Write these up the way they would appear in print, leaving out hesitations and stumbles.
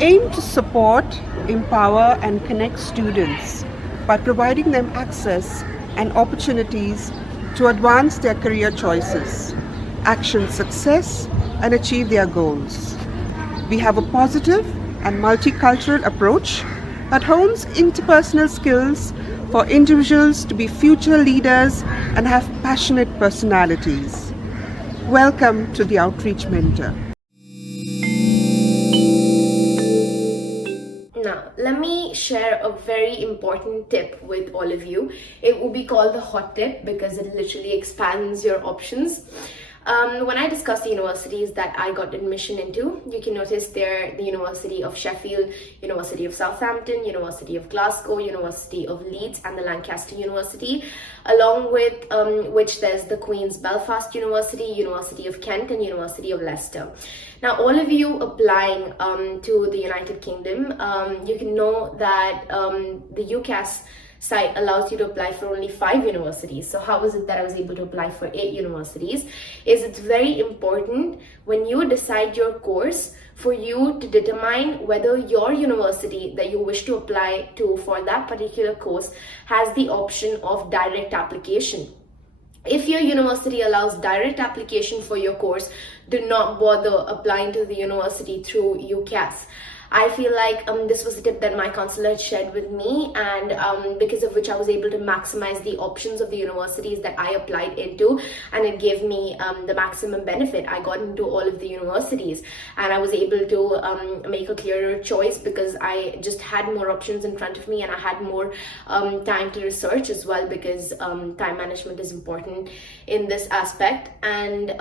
aim to support, empower, and connect students by providing them access and opportunities to advance their career choices, action success, and achieve their goals. We have a positive and multicultural approach that hones interpersonal skills for individuals to be future leaders and have passionate personalities. Welcome to the Outreach Mentor. Now, let me share a very important tip with all of you. It will be called the hot tip because it literally expands your options. When I discuss the universities that I got admission into, you can notice they're the University of Sheffield, University of Southampton, University of Glasgow, University of Leeds, and the Lancaster University, along with which there's the Queen's Belfast University, University of Kent, and University of Leicester. Now, all of you applying to the United Kingdom, you can know that the UCAS site allows you to apply for only 5 universities. So how was it that I was able to apply for 8 universities? It's very important when you decide your course for you to determine whether your university that you wish to apply to for that particular course has the option of direct application. If your university allows direct application for your course, do not bother applying to the university through UCAS. I feel like this was a tip that my counselor had shared with me, and because of which I was able to maximize the options of the universities that I applied into, and it gave me the maximum benefit. I got into all of the universities and I was able to make a clearer choice because I just had more options in front of me, and I had more time to research as well, because time management is important in this aspect. And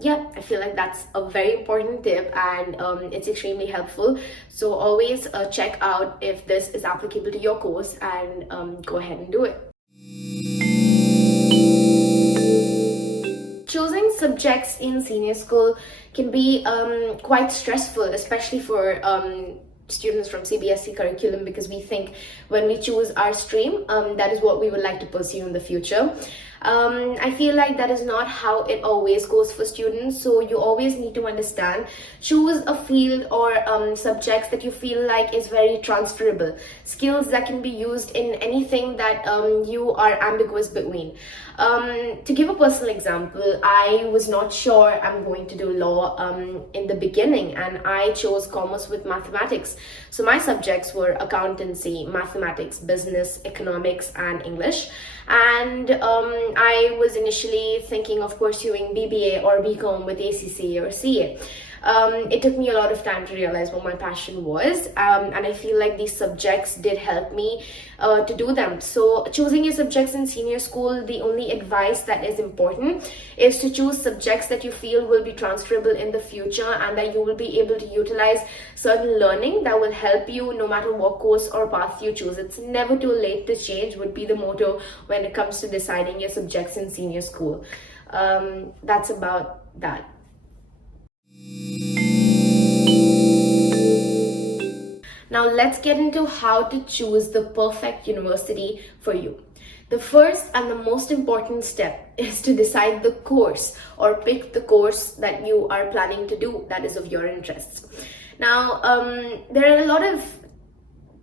yeah, I feel like that's a very important tip, and it's extremely helpful. So always check out if this is applicable to your course, and go ahead and do it. Choosing subjects in senior school can be quite stressful, especially for students from CBSE curriculum, because we think when we choose our stream, that is what we would like to pursue in the future. I feel like that is not how it always goes for students. So you always need to understand, choose a field or subjects that you feel like is very transferable, skills that can be used in anything that you are ambiguous between. To give a personal example, I was not sure I'm going to do law in the beginning, and I chose commerce with mathematics. So my subjects were accountancy, mathematics, business, economics, and English. And I was initially thinking of pursuing BBA or BCom with ACCA or CA. It took me a lot of time to realize what my passion was, and I feel like these subjects did help me to do them. So choosing your subjects in senior school, the only advice that is important is to choose subjects that you feel will be transferable in the future, and that you will be able to utilize certain learning that will help you no matter what course or path you choose. It's never too late to change would be the motto when it comes to deciding your subjects in senior school. That's about that. Now let's get into how to choose the perfect university for you. The first and the most important step is to decide the course, or pick the course that you are planning to do that is of your interests. Now, there are a lot of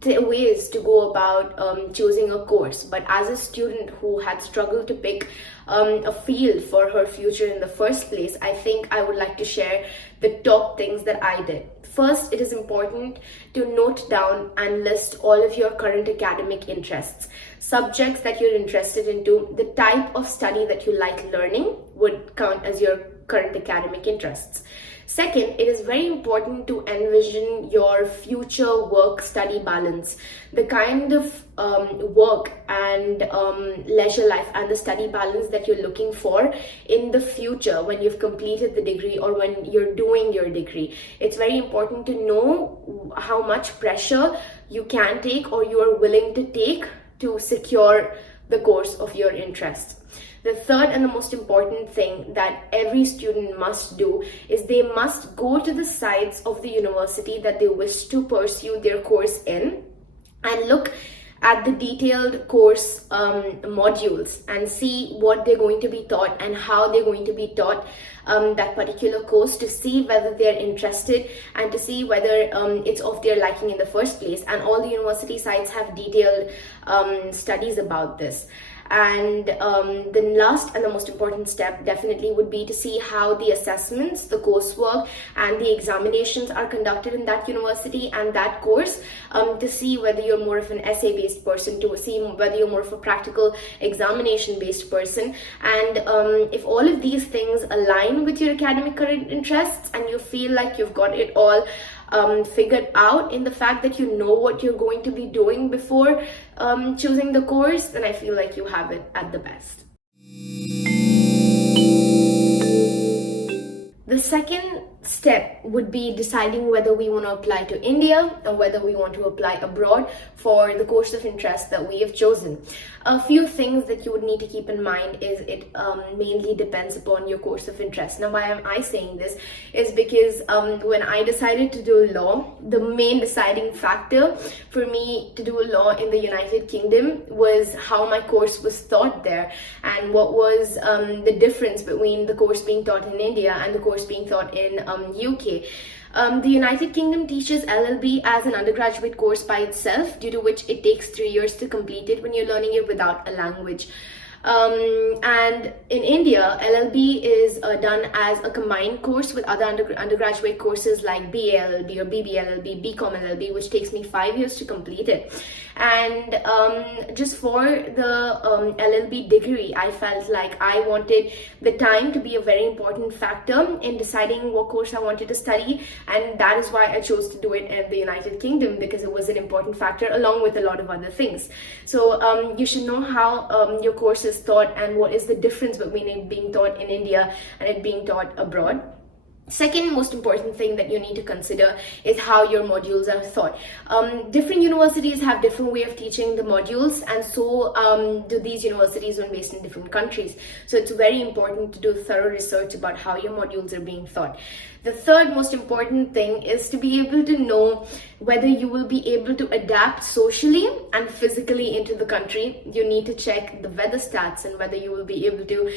ways to go about choosing a course, but as a student who had struggled to pick a field for her future in the first place, I think I would like to share the top things that I did. First, it is important to note down and list all of your current academic interests, subjects that you're interested into. The type of study that you like learning would count as your current academic interests. Second, it is very important to envision your future work-study balance, the kind of work and leisure life and the study balance that you're looking for in the future when you've completed the degree or when you're doing your degree. It's very important to know how much pressure you can take or you are willing to take to secure the course of your interest. The third and the most important thing that every student must do is they must go to the sites of the university that they wish to pursue their course in and look at the detailed course modules and see what they're going to be taught and how they're going to be taught that particular course, to see whether they're interested and to see whether it's of their liking in the first place. And all the university sites have detailed studies about this. And the last and the most important step definitely would be to see how the assessments, the coursework, and the examinations are conducted in that university and that course, to see whether you're more of an essay-based person, to see whether you're more of a practical examination-based person. And if all of these things align with your academic current interests and you feel like you've got it all figured out in the fact that you know what you're going to be doing before choosing the course, then I feel like you have it at the best. The second step would be deciding whether we want to apply to India or whether we want to apply abroad for the course of interest that we have chosen. A few things that you would need to keep in mind is it mainly depends upon your course of interest. Now, why am I saying this is because when I decided to do law, the main deciding factor for me to do law in the United Kingdom was how my course was taught there and what was the difference between the course being taught in India and the course being taught in UK. The United Kingdom teaches LLB as an undergraduate course by itself, due to which it takes 3 years to complete it when you're learning it without a language. And in India, LLB is done as a combined course with other undergraduate courses like BA LLB or BB LLB, BCom LLB, which takes me 5 years to complete it. And just for the LLB degree, I felt like I wanted the time to be a very important factor in deciding what course I wanted to study, and that is why I chose to do it in the United Kingdom, because it was an important factor along with a lot of other things. So you should know how your course is taught and what is the difference between it being taught in India and it being taught abroad. Second most important thing that you need to consider is how your modules are taught. Different universities have different way of teaching the modules, and so do these universities when based in different countries. So it's very important to do thorough research about how your modules are being taught. The third most important thing is to be able to know whether you will be able to adapt socially and physically into the country. You need to check the weather stats and whether you will be able to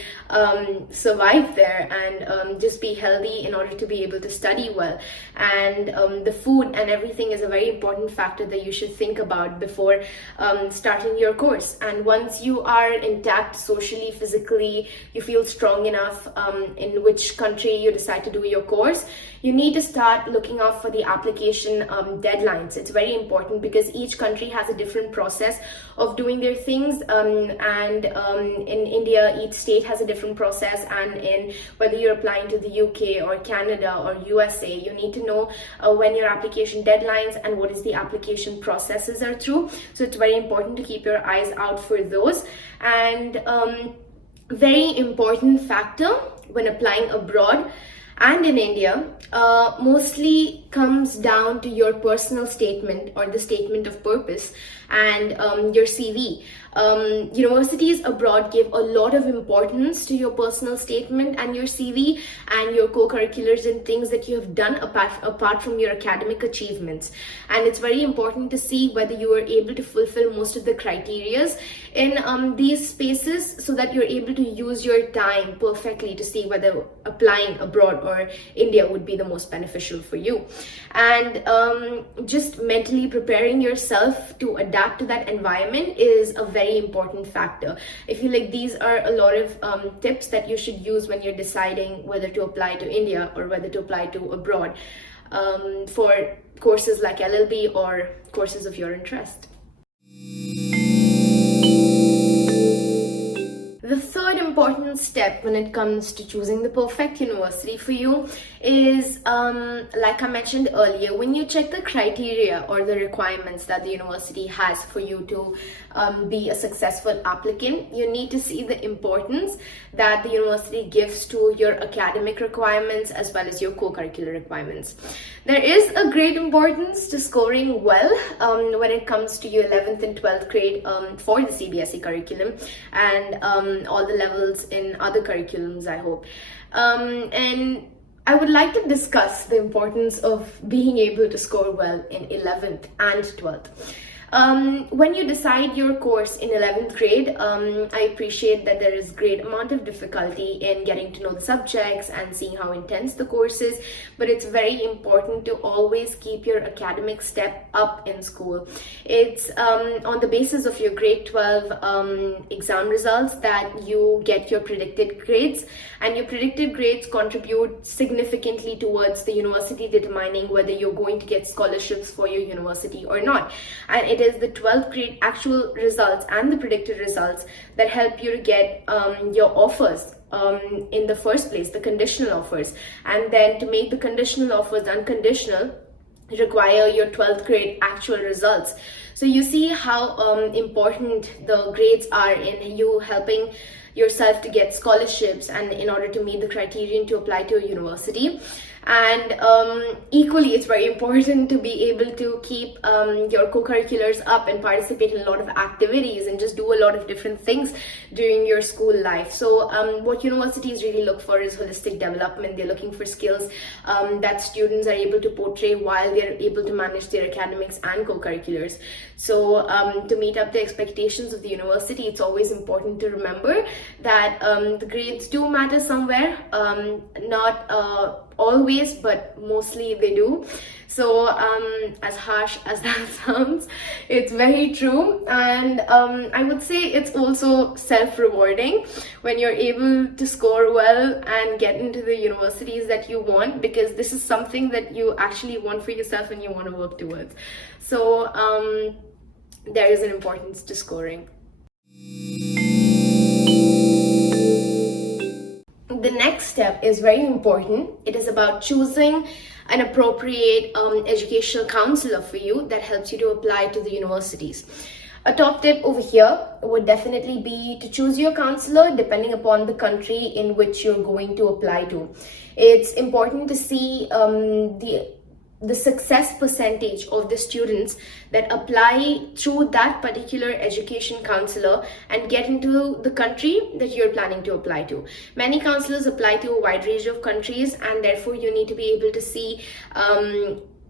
survive there and just be healthy in order to be able to study well. And the food and everything is a very important factor that you should think about before starting your course. And once you are intact socially, physically, you feel strong enough in which country you decide to do your course, you need to start looking out for the application deadlines. It's very important because each country has a different process of doing their things, and in India each state has a different process, and in whether you're applying to the UK or Canada or USA, you need to know when your application deadlines and what is the application processes are through. So it's very important to keep your eyes out for those. And very important factor when applying abroad and in India mostly comes down to your personal statement or the statement of purpose and your CV. Universities abroad give a lot of importance to your personal statement and your CV and your co-curriculars and things that you have done apart from your academic achievements. And it's very important to see whether you are able to fulfill most of the criterias in these spaces, so that you're able to use your time perfectly to see whether applying abroad or India would be the most beneficial for you. And just mentally preparing yourself to adapt to that environment is a very important factor. I feel like these are a lot of tips that you should use when you're deciding whether to apply to India or whether to apply to abroad for courses like LLB or courses of your interest. The third important step when it comes to choosing the perfect university for you is, like I mentioned earlier, when you check the criteria or the requirements that the university has for you to be a successful applicant, you need to see the importance that the university gives to your academic requirements as well as your co-curricular requirements. There is a great importance to scoring well when it comes to your 11th and 12th grade for the CBSE curriculum and all the levels in other curriculums, I hope. And I would like to discuss the importance of being able to score well in 11th and 12th. When you decide your course in 11th grade, I appreciate that there is great amount of difficulty in getting to know the subjects and seeing how intense the course is, but it's very important to always keep your academic step up in school. It's on the basis of your grade 12 exam results that you get your predicted grades, and your predicted grades contribute significantly towards the university determining whether you're going to get scholarships for your university or not. And it is the 12th grade actual results and the predicted results that help you to get your offers in the first place, the conditional offers. And then to make the conditional offers unconditional, require your 12th grade actual results. So you see how important the grades are in you helping yourself to get scholarships and in order to meet the criterion to apply to a university. And equally, it's very important to be able to keep your co-curriculars up and participate in a lot of activities and just do a lot of different things during your school life. So what universities really look for is holistic development. They're looking for skills that students are able to portray while they're able to manage their academics and co-curriculars. So to meet up the expectations of the university, it's always important to remember that the grades do matter somewhere, not always, but mostly they do. So as harsh as that sounds, it's very true. And I would say it's also self-rewarding when you're able to score well and get into the universities that you want, because this is something that you actually want for yourself and you want to work towards. So there is an importance to scoring. The next step is very important. It is about choosing an appropriate educational counselor for you that helps you to apply to the universities. A top tip over here would definitely be to choose your counselor depending upon the country in which you're going to apply to. It's important to see the success percentage of the students that apply through that particular education counselor and get into the country that you're planning to apply to. Many counselors apply to a wide range of countries, and therefore you need to be able to see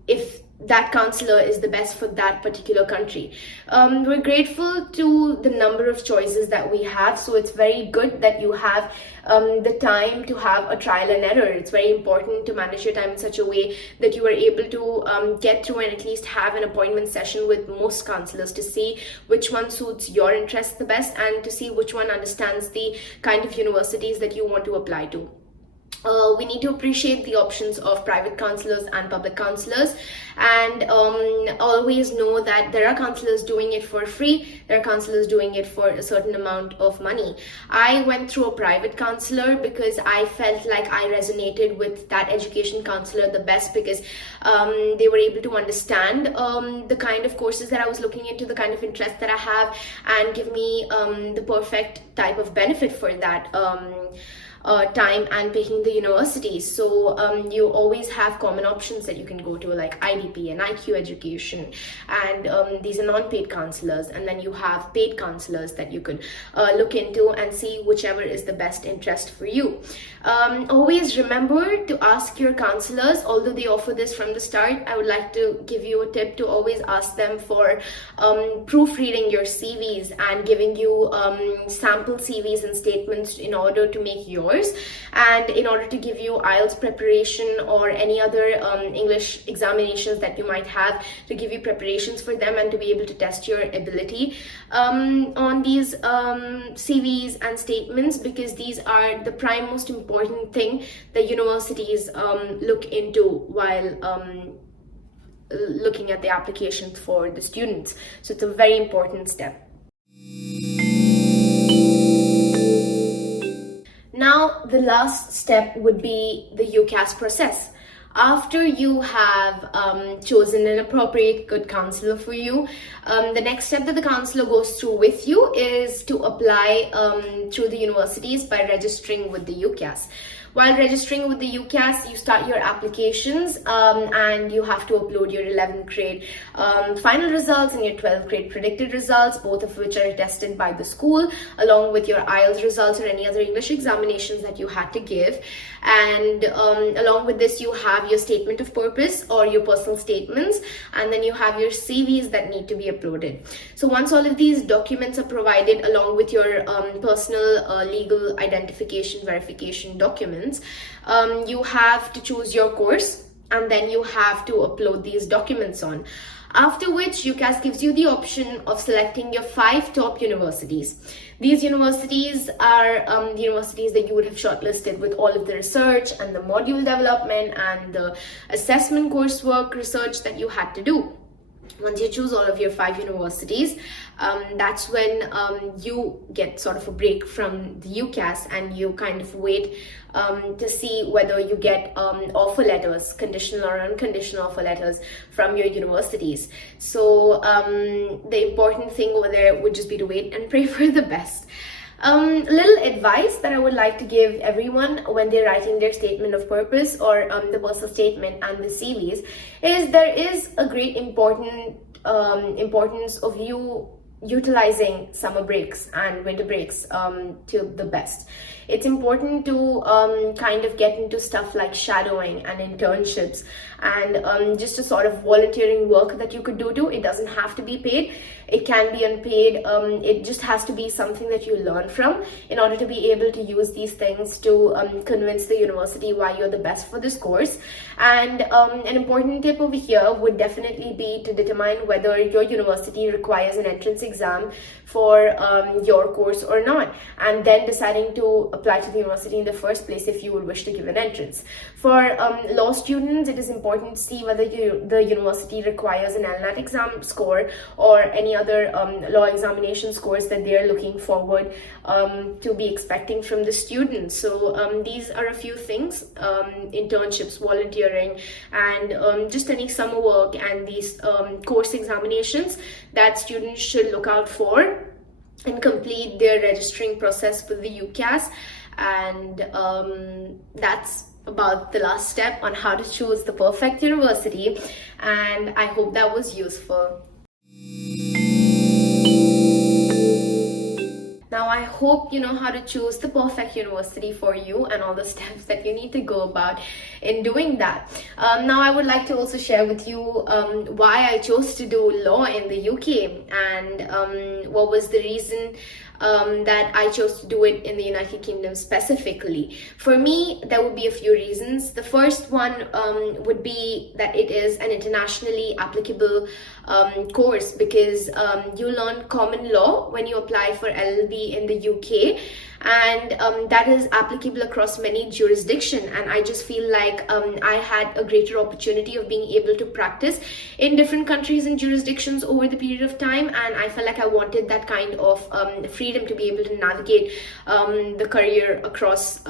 if that counselor is the best for that particular country. We're grateful to the number of choices that we have, so it's very good that you have the time to have a trial and error. It's very important to manage your time in such a way that you are able to get through and at least have an appointment session with most counselors to see which one suits your interests the best and to see which one understands the kind of universities that you want to apply to. We need to appreciate the options of private counselors and public counselors, and always know that there are counselors doing it for free, there are counselors doing it for a certain amount of money. I went through a private counselor because I felt like I resonated with that education counselor the best, because they were able to understand the kind of courses that I was looking into, the kind of interest that I have, and give me the perfect type of benefit for that time and picking the universities. So you always have common options that you can go to, like IDP and IQ education, and these are non-paid counselors, and then you have paid counselors that you could look into and see whichever is the best interest for you. Always remember to ask your counselors, although they offer this from the start, I would like to give you a tip to always ask them for proofreading your CVs and giving you sample CVs and statements in order to make yours, and in order to give you IELTS preparation or any other English examinations that you might have, to give you preparations for them and to be able to test your ability on these CVs and statements, because these are the prime most important thing that universities look into while looking at the applications for the students. So it's a very important step. Now, the last step would be the UCAS process. After you have chosen an appropriate good counselor for you, the next step that the counselor goes through with you is to apply through the universities by registering with the UCAS. While registering with the UCAS, you start your applications and you have to upload your 11th grade final results and your 12th grade predicted results, both of which are tested by the school, along with your IELTS results or any other English examinations that you had to give. And along with this, you have your statement of purpose or your personal statements, and then you have your CVs that need to be uploaded. So once all of these documents are provided along with your personal legal identification verification documents, you have to choose your course, and then you have to upload these documents on. After which, UCAS gives you the option of selecting your 5 top universities. These universities are the universities that you would have shortlisted with all of the research and the module development and the assessment coursework research that you had to do. Once you choose all of your 5 universities, that's when you get sort of a break from the UCAS, and you kind of wait to see whether you get offer letters, conditional or unconditional offer letters from your universities. So the important thing over there would just be to wait and pray for the best. Little advice that I would like to give everyone when they're writing their statement of purpose or the personal statement and the CVs is there is a great importance of you utilizing summer breaks and winter breaks to the best. It's important to kind of get into stuff like shadowing and internships and just a sort of volunteering work that you could do too. It doesn't have to be paid. It can be unpaid. It just has to be something that you learn from in order to be able to use these things to convince the university why you're the best for this course. And an important tip over here would definitely be to determine whether your university requires an entrance exam for your course or not, and then deciding to apply to the university in the first place if you would wish to give an entrance. For law students, it is important to see whether the university requires an LNAT exam score or any other law examination scores that they are looking forward to be expecting from the students. So these are a few things: internships, volunteering, and just any summer work and these course examinations that students should look out for and complete their registering process with the UCAS. And that's about the last step on how to choose the perfect university, and I hope that was useful. Now, I hope you know how to choose the perfect university for you and all the steps that you need to go about in doing that. Now, I would like to also share with you why I chose to do law in the UK and what was the reason that I chose to do it in the United Kingdom specifically. For me, there would be a few reasons. The first one would be that it is an internationally applicable course because you learn common law when you apply for LLB in the UK, and that is applicable across many jurisdictions, and I just feel like I had a greater opportunity of being able to practice in different countries and jurisdictions over the period of time, and I felt like I wanted that kind of freedom to be able to navigate the career across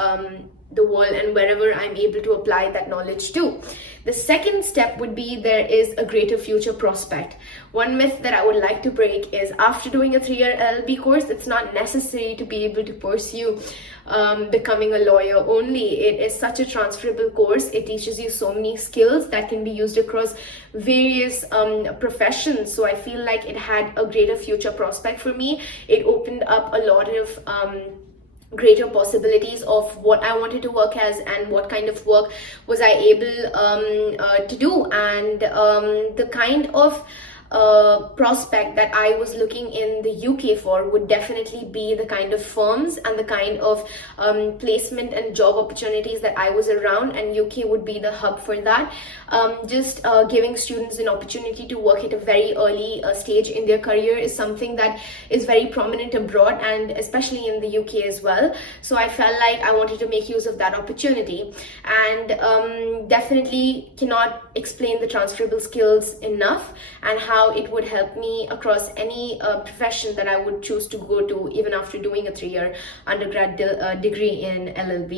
the world and wherever I'm able to apply that knowledge to. The second step would be there is a greater future prospect. One myth that I would like to break is after doing a 3-year LLB course, it's not necessary to be able to pursue becoming a lawyer only. It is such a transferable course. It teaches you so many skills that can be used across various professions. So I feel like it had a greater future prospect for me. It opened up a lot of greater possibilities of what I wanted to work as and what kind of work was I able to do, and the kind of prospect that I was looking in the UK for would definitely be the kind of firms and the kind of placement and job opportunities that I was around, and UK would be the hub for that. Just giving students an opportunity to work at a very early stage in their career is something that is very prominent abroad and especially in the UK as well. So I felt like I wanted to make use of that opportunity, and definitely cannot explain the transferable skills enough and how how it would help me across any profession that I would choose to go to even after doing a 3-year undergrad degree in LLB.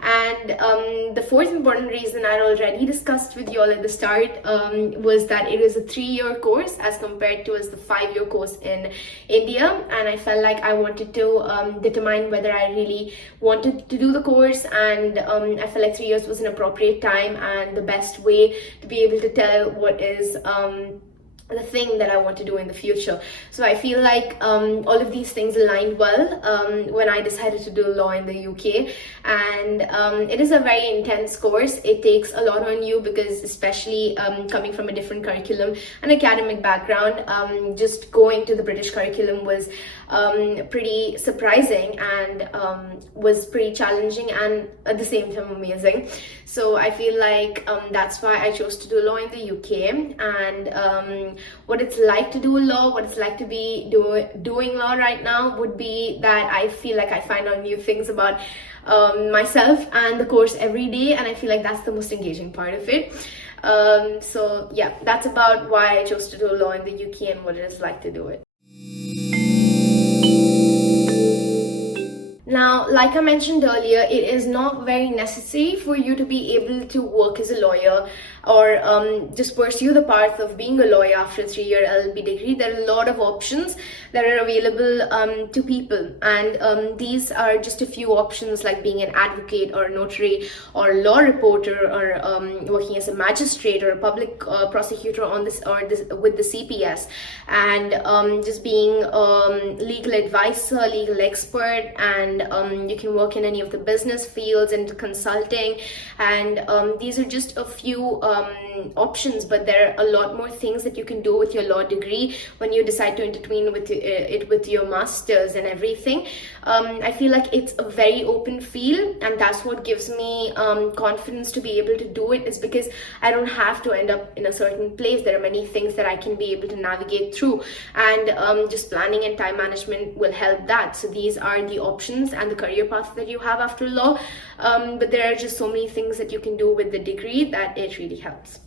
And the fourth important reason I already discussed with you all at the start was that it is a 3-year course as compared to as the 5-year course in India, and I felt like I wanted to determine whether I really wanted to do the course, and I felt like 3 years was an appropriate time and the best way to be able to tell what is the thing that I want to do in the future. So I feel like all of these things aligned well when I decided to do law in the UK. And it is a very intense course. It takes a lot on you because, especially coming from a different curriculum and academic background, just going to the British curriculum was pretty surprising and was pretty challenging and at the same time amazing. So I feel like that's why I chose to do law in the UK. And what it's like to do law, what it's like to be doing law right now would be that I feel like I find out new things about myself and the course every day, and I feel like that's the most engaging part of it. So yeah, that's about why I chose to do law in the UK and what it is like to do it. Now, like I mentioned earlier, it is not very necessary for you to be able to work as a lawyer or just pursue the path of being a lawyer after a 3-year LLB degree. There are a lot of options that are available to people, and these are just a few options, like being an advocate or a notary or a law reporter, or working as a magistrate or a public prosecutor on this with the CPS, and just being legal advisor, legal expert, and you can work in any of the business fields and consulting, and these are just a few options, but there are a lot more things that you can do with your law degree when you decide to intertwine with it with your masters and everything. I feel like it's a very open field, and that's what gives me confidence to be able to do it, is because I don't have to end up in a certain place. There are many things that I can be able to navigate through, and just planning and time management will help that. So these are the options and the career path that you have after law, but there are just so many things that you can do with the degree that it really helps.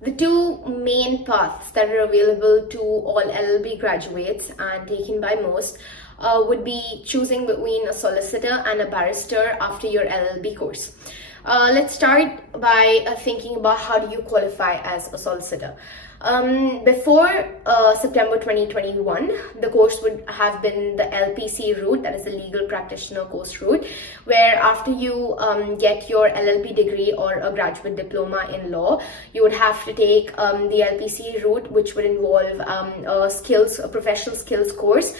The two main paths that are available to all LLB graduates and taken by most would be choosing between a solicitor and a barrister after your LLB course. Let's start by thinking about how do you qualify as a solicitor. Before September 2021, the course would have been the LPC route, that is the legal practitioner course route, where after you get your LLB degree or a graduate diploma in law, you would have to take the LPC route, which would involve a professional skills course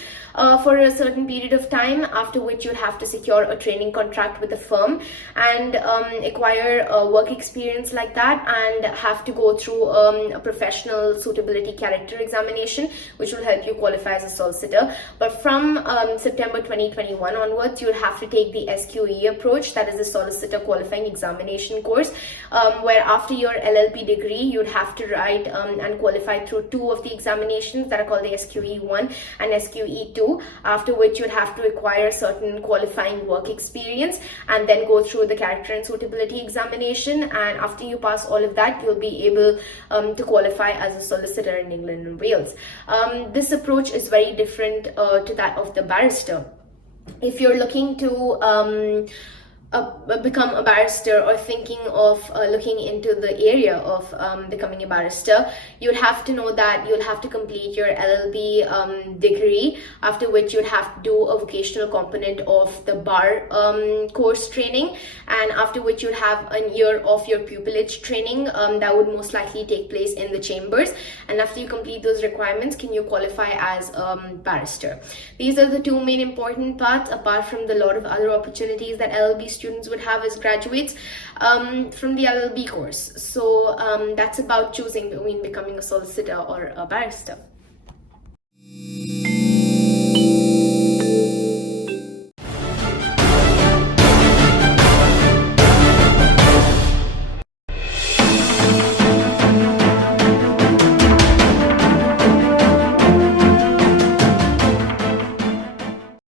for a certain period of time, after which you'll have to secure a training contract with a firm and acquire work experience like that, and have to go through a professional suitability character examination, which will help you qualify as a solicitor. But from September 2021 onwards, you'll have to take the SQE approach, that is the solicitor qualifying examination course, where after your LLP degree, you'd have to write and qualify through 2 of the examinations that are called the SQE1 and SQE2, after which you'd have to acquire certain qualifying work experience and then go through the character and suitability examination. And after you pass all of that, you'll be able to qualify as a solicitor in England and Wales. This approach is very different to that of the barrister. If you're looking to become a barrister or thinking of looking into the area of becoming a barrister, you'd have to know that you'll have to complete your LLB degree, after which you'd have to do a vocational component of the bar course training, and after which you'd have a year of your pupillage training that would most likely take place in the chambers. And after you complete those requirements, can you qualify as barrister. These are the 2 main important parts, apart from the lot of other opportunities that LLB students would have as graduates from the LLB course. So that's about choosing between becoming a solicitor or a barrister.